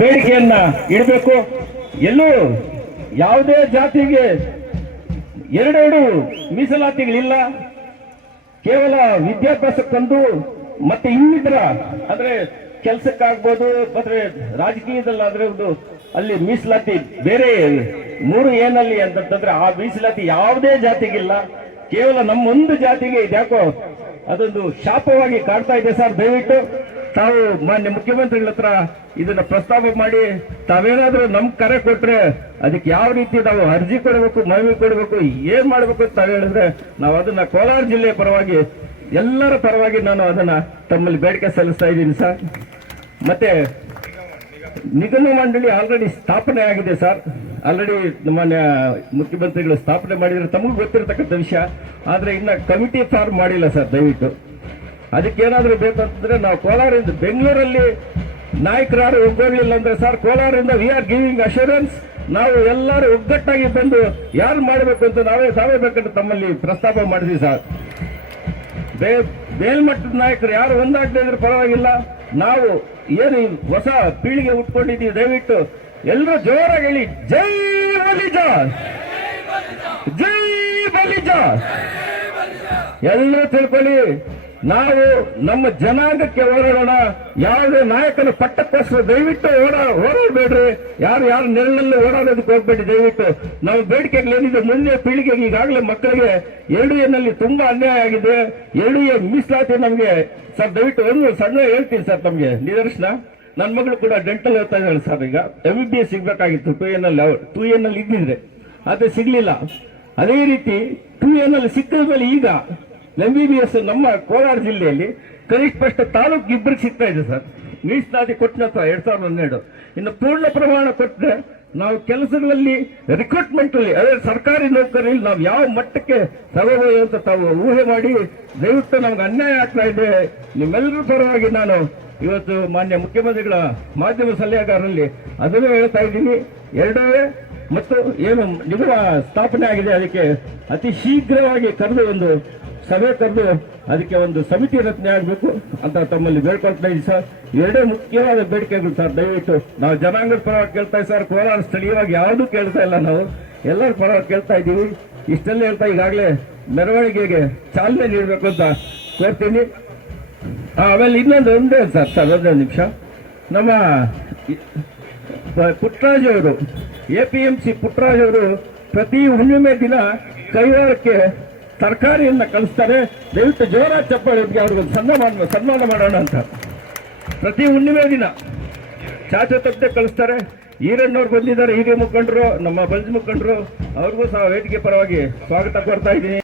ಬೇಡಿಕೆಯನ್ನ ಇಡಬೇಕು. ಎಲ್ಲೂ ಯಾವುದೇ ಜಾತಿಗೆ ಎರಡೆರಡು ಮೀಸಲಾತಿಗಳಿಲ್ಲ. ಕೇವಲ ವಿದ್ಯಾಭ್ಯಾಸಕ್ಕೊಂದು ಮತ್ತೆ ಇನ್ನಿತರ ಅಂದ್ರೆ ಕೆಲಸಕ್ಕಾಗ್ಬೋದು ಮತ್ತೆ ರಾಜಕೀಯದಲ್ಲಾದ್ರೆ ಒಂದು ಅಲ್ಲಿ ಮೀಸಲಾತಿ ಬೇರೆ 3 ಏನಲ್ಲಿ ಅಂತಂದ್ರೆ ಆ ಮೀಸಲಾತಿ ಯಾವುದೇ ಜಾತಿಗಿಲ್ಲ. ಕೇವಲ ನಮ್ಮೊಂದು ಜಾತಿಗೆ ಇದ್ಯಾಕೋ ಅದೊಂದು ಶಾಪವಾಗಿ ಕಾಡ್ತಾ ಇದೆ ಸರ್. ದಯವಿಟ್ಟು ತಾವು ಮಾನ್ಯ ಮುಖ್ಯಮಂತ್ರಿಗಳ ಹತ್ರ ಇದನ್ನ ಪ್ರಸ್ತಾಪ ಮಾಡಿ ತಾವೇನಾದ್ರೂ ನಮ್ ಕರೆ ಕೊಟ್ರೆ ಅದಕ್ಕೆ ಯಾವ ರೀತಿ ನಾವು ಅರ್ಜಿ ಕೊಡಬೇಕು, ಮನವಿ ಕೊಡಬೇಕು, ಏನ್ ಮಾಡ್ಬೇಕು ಅಂತ ತಾವು ಹೇಳಿದ್ರೆ ನಾವು ಅದನ್ನ ಕೋಲಾರ ಜಿಲ್ಲೆಯ ಪರವಾಗಿ ಎಲ್ಲರ ಪರವಾಗಿ ನಾನು ಅದನ್ನ ತಮ್ಮಲ್ಲಿ ಬೇಡಿಕೆ ಸಲ್ಲಿಸ್ತಾ ಇದ್ದೀನಿ ಸರ್. ಮತ್ತೆ ನಿಗಮ ಮಂಡಳಿ ಆಲ್ರೆಡಿ ಸ್ಥಾಪನೆ ಆಗಿದೆ ಸರ್. ಆಲ್ರೆಡಿ ಮಾನ್ಯ ಮುಖ್ಯಮಂತ್ರಿಗಳು ಸ್ಥಾಪನೆ ಮಾಡಿದ್ರೆ ತಮಗೂ ಗೊತ್ತಿರತಕ್ಕಂಥ ವಿಷಯ. ಆದ್ರೆ ಇನ್ನ ಕಮಿಟಿ ಫಾರ್ಮ್ ಮಾಡಿಲ್ಲ ಸರ್. ದಯವಿಟ್ಟು ಅದಕ್ಕೇನಾದ್ರೂ ಬೇಕಂತಂದ್ರೆ ನಾವು ಕೋಲಾರದಿಂದ ಬೆಂಗಳೂರಲ್ಲಿ ನಾಯಕರಾರು ಒಗ್ಗೂಡಲಿಲ್ಲ ಅಂದ್ರೆ ಸರ್ ಕೋಲಾರದಿಂದ ವಿ ಆರ್ ಗಿವಿಂಗ್ ಅಶ್ಯೂರೆನ್ಸ್ ನಾವು ಎಲ್ಲರೂ ಒಗ್ಗಟ್ಟಾಗಿ ಬಂದು ಯಾರು ಮಾಡಬೇಕು ಅಂತ ತಾವೇ ಬೇಕಂತ ತಮ್ಮಲ್ಲಿ ಪ್ರಸ್ತಾಪ ಮಾಡಿದ್ವಿ ಸರ್. ಮೇಲ್ಮಟ್ಟದ ನಾಯಕರು ಯಾರು ಒಂದಾಗದೇ ಇದ್ರೆ ಪರವಾಗಿಲ್ಲ. ನಾವು ಏನು ಹೊಸ ಪೀಳಿಗೆ ಉಟ್ಕೊಂಡಿದ್ದೀವಿ. ದಯವಿಟ್ಟು ಎಲ್ಲರೂ ಜೋರಾಗಿ ಹೇಳಿ ಜೈ ಬಲಿಜಾ, ಜೈ ಬಲಿಜಾ. ಎಲ್ಲರೂ ತಿಳ್ಕೊಳ್ಳಿ, ನಾವು ನಮ್ಮ ಜನಾಂಗಕ್ಕೆ ಹೋರಾಡೋಣ. ಯಾವುದೇ ನಾಯಕನ ಪಟ್ಟಕ್ಕೋಸ್ಕರ ದಯವಿಟ್ಟು ಹೋರಾಡಬೇಡ್ರಿ. ಯಾರು ನೆರಳಲ್ಲಿ ಓಡಾಡೋದಕ್ಕೆ ಹೋಗ್ಬೇಡಿ. ದಯವಿಟ್ಟು ನಮ್ಮ ಬೇಡಿಕೆಗಳೇನಿದೆ ಮುಂದೆ ಪೀಳಿಗೆಗೆ ಈಗಾಗಲೇ ಮಕ್ಕಳಿಗೆ 2A ತುಂಬಾ ಅನ್ಯಾಯ ಆಗಿದೆ. 2A ಮೀಸಲಾತಿ ನಮಗೆ ಸರ್ ದಯವಿಟ್ಟು ಒಂದು ಸಣ್ಣ ಹೇಳ್ತೀನಿ ಸರ್ ತಮಗೆ ನಿದರ್ಶನ. ನನ್ನ ಮಗಳು ಕೂಡ ಡೆಂಟಲ್ ಓದ್ತಾ ಇದ್ದಾಳೆ ಸರ್. ಈಗ MBBS ಸಿಗ್ಬೇಕಾಗಿತ್ತು 2A ಇದ್ದಿದ್ರೆ ಅದು ಸಿಗ್ಲಿಲ್ಲ. ಅದೇ ರೀತಿ 2A ಸಿಕ್ಕಿದ ಮೇಲೆ ಈಗ MBBS ನಮ್ಮ ಕೋಲಾರ ಜಿಲ್ಲೆಯಲ್ಲಿ ಕನಿಷ್ಠ ಪಕ್ಷ ತಾಲೂಕು ಇಬ್ಬರಿಗೆ ಸಿಗ್ತಾ ಇದೆ ಸರ್. ಮೀಸಲಾತಿ ಕೊಟ್ಟ 2012. ಇನ್ನು ಪೂರ್ಣ ಪ್ರಮಾಣ ಕೊಟ್ಟರೆ ನಾವು ಕೆಲಸಗಳಲ್ಲಿ ರಿಕ್ರೂಟ್ಮೆಂಟ್ ಅಲ್ಲಿ ಅದೇ ಸರ್ಕಾರಿ ನೌಕರಲ್ಲಿ ನಾವು ಯಾವ ಮಟ್ಟಕ್ಕೆ ತಗೋಬಹುದು ಅಂತ ತಾವು ಊಹೆ ಮಾಡಿ ದಯವಿಟ್ಟು ನಮ್ಗೆ ಅನ್ಯಾಯ ಆಗ್ತಾ ಇದೆ. ನಿಮ್ಮೆಲ್ಲರ ಪರವಾಗಿ ನಾನು ಇವತ್ತು ಮಾನ್ಯ ಮುಖ್ಯಮಂತ್ರಿಗಳ ಮಾಧ್ಯಮ ಸಲಹೆಗಾರರಲ್ಲಿ ಅದನ್ನು ಹೇಳ್ತಾ ಇದ್ದೀನಿ. 2A ಮತ್ತು ಏನು ನಿಗಮ ಸ್ಥಾಪನೆ ಆಗಿದೆ ಅದಕ್ಕೆ ಅತಿ ಶೀಘ್ರವಾಗಿ ಕರೆದು ಒಂದು ಸಭೆ ಕರೆದು ಅದಕ್ಕೆ ಒಂದು ಸಮಿತಿ ರಚನೆ ಆಗಬೇಕು ಅಂತ ತಮ್ಮಲ್ಲಿ ಬೇಡ್ಕೊಳ್ತಾ ಇದ್ದೀವಿ ಸರ್. 2 ಮುಖ್ಯವಾದ ಬೇಡಿಕೆಗಳು ಸರ್. ದಯವಿಟ್ಟು ನಾವು ಜನಾಂಗದ ಪರವಾಗಿ ಕೇಳ್ತಾ ಇದ್ದೀವಿ ಸರ್. ಕೋಲಾರ ಸ್ಥಳೀಯವಾಗಿ ಯಾವುದೂ ಕೇಳ್ತಾ ಇಲ್ಲ, ನಾವು ಎಲ್ಲರ ಪರವಾಗಿ ಕೇಳ್ತಾ ಇದ್ದೀವಿ. ಇಷ್ಟೆಲ್ಲ ಹೇಳ್ತಾ ಈಗಾಗಲೇ ಮೆರವಣಿಗೆಗೆ ಚಾಲನೆ ನೀಡಬೇಕು ಅಂತ ಕೋರ್ತೀನಿ. ಆಮೇಲೆ ಒಂದೇ ಸರ್ ಒಂದೇ ನಿಮಿಷ. ನಮ್ಮ ಪುಟ್ಟರಾಜ್ ಅವರು APMC ಪುಟ್ಟರಾಜ್ ಅವರು ಪ್ರತಿ ಹುಣ್ಣಿಮೆ ದಿನ ಕೈವಾರಕ್ಕೆ ತರಕಾರಿಯನ್ನ ಕಳಿಸ್ತಾರೆ. ದಯವಿಟ್ಟು ಜೋರ ಚಪ್ಪಾಳಿಗೆ ಅವ್ರಿಗೊಂದು ಸನ್ಮಾನ ಮಾಡೋಣ ಅಂತ ಪ್ರತಿ ಹುಣ್ಣಿಮೆ ದಿನ ಚಾಚೆ ತಪ್ಪದೆ ಕಳಿಸ್ತಾರೆ. ಈರಣ್ಣವ್ರು ಬಂದಿದ್ದಾರೆ, ಹಿರಿಯ ಮುಖಂಡರು, ನಮ್ಮ ಬಲ್ಜ್ ಮುಖಂಡರು, ಅವ್ರಿಗೂ ಸಹ ವೇದಿಕೆ ಪರವಾಗಿ ಸ್ವಾಗತ ಕೋರ್ತಾ ಇದ್ದೀನಿ.